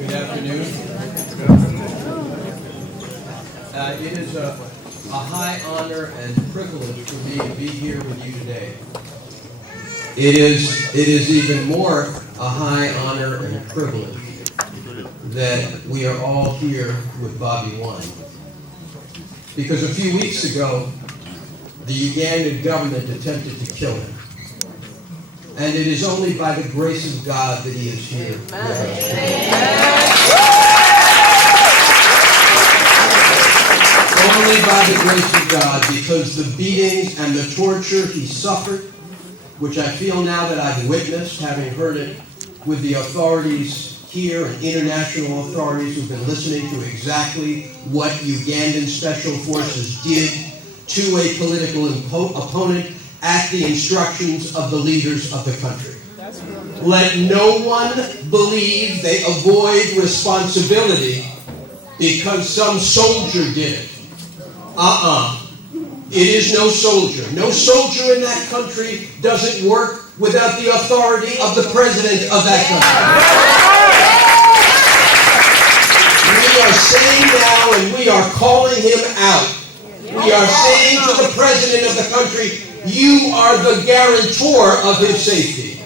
Good afternoon. It is a high honor and privilege for me to be here with you today. It is even more a high honor and privilege that we are all here with Bobi Wine. Because a few weeks ago, the Ugandan government attempted to kill him. And it is only by the grace of God that he is here. Only by the grace of God, because the beatings and the torture he suffered, which I feel now that I've witnessed, having heard it with the authorities here and international authorities who've been listening to exactly what Ugandan special forces did to a political opponent at the instructions of the leaders of the country. Let no one believe they avoid responsibility because some soldier did it. It is no soldier. No soldier in that country doesn't work without the authority of the president of that country. We are saying now, and we are calling him out. We are saying to the president of the country, you are the guarantor of his safety.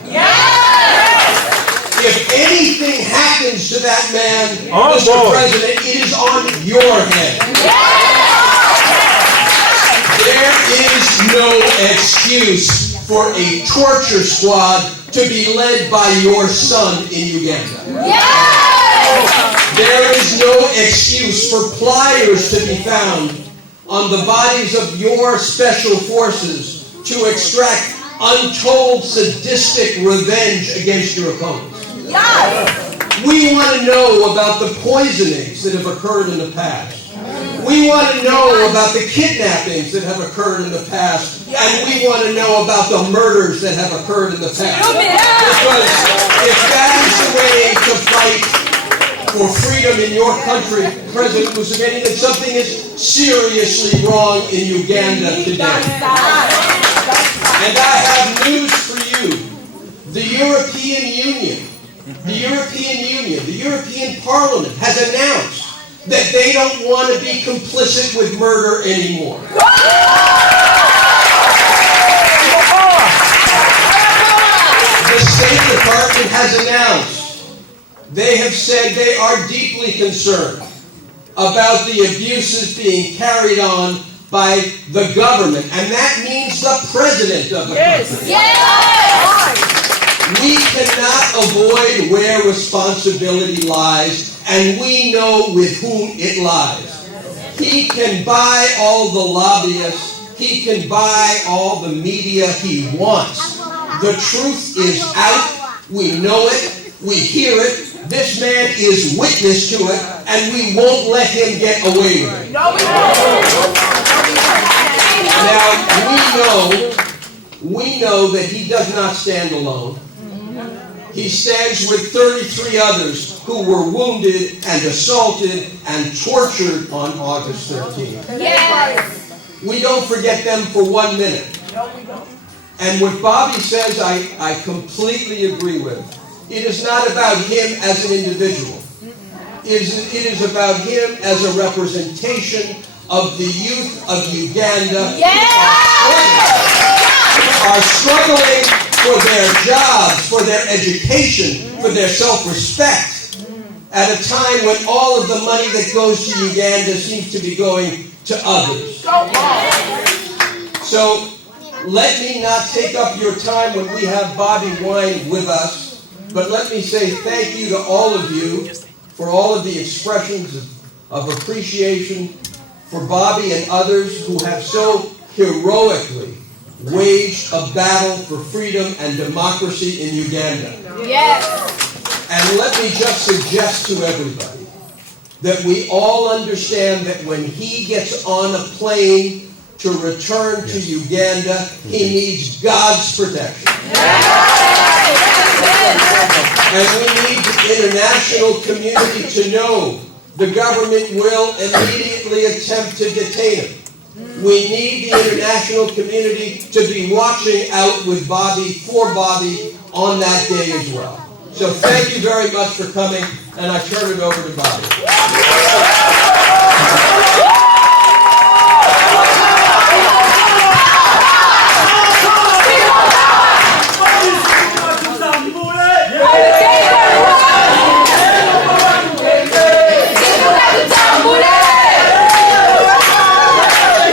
If anything happens to that man, Mr. President, it is on your head. There is no excuse for a torture squad to be led by your son in Uganda. There is no excuse for pliers to be found on the bodies of your special forces to extract untold sadistic revenge against your opponents. We want to know about the poisonings that have occurred in the past. We want to know about the kidnappings that have occurred in the past. And we want to know about the murders that have occurred in the past. Because if that is the way to fight for freedom in your country, President Museveni, then something is seriously wrong in Uganda today. And I have news for you. The European Union, the European Parliament has announced that they don't want to be complicit with murder anymore. The State Department has announced, they have said they are deeply concerned about the abuses being carried on by the government, and that means the president of the country. We cannot avoid where responsibility lies, and we know with whom it lies. He can buy all the lobbyists, he can buy all the media he wants. The truth is out, we know it, we hear it, this man is witness to it, and we won't let him get away with it. Now, we know that he does not stand alone. He stands with 33 others who were wounded and assaulted and tortured on August 13th. We don't forget them for 1 minute. And what Bobi says, I completely agree with. It is not about him as an individual. It is about him as a representation of the youth of Uganda who are struggling for their jobs, for their education, for their self-respect, at a time when all of the money that goes to Uganda seems to be going to others. So let me not take up your time when we have Bobi Wine with us, but let me say thank you to all of you for all of the expressions of appreciation for Bobi and others who have so heroically waged a battle for freedom and democracy in Uganda. And let me just suggest to everybody that we all understand that when he gets on a plane to return to Uganda, he needs God's protection. And we need the international community to know the government will immediately attempt to detain him. We need the international community to be watching out with Bobi, for Bobi, on that day as well. So thank you very much for coming, and I turn it over to Bobi.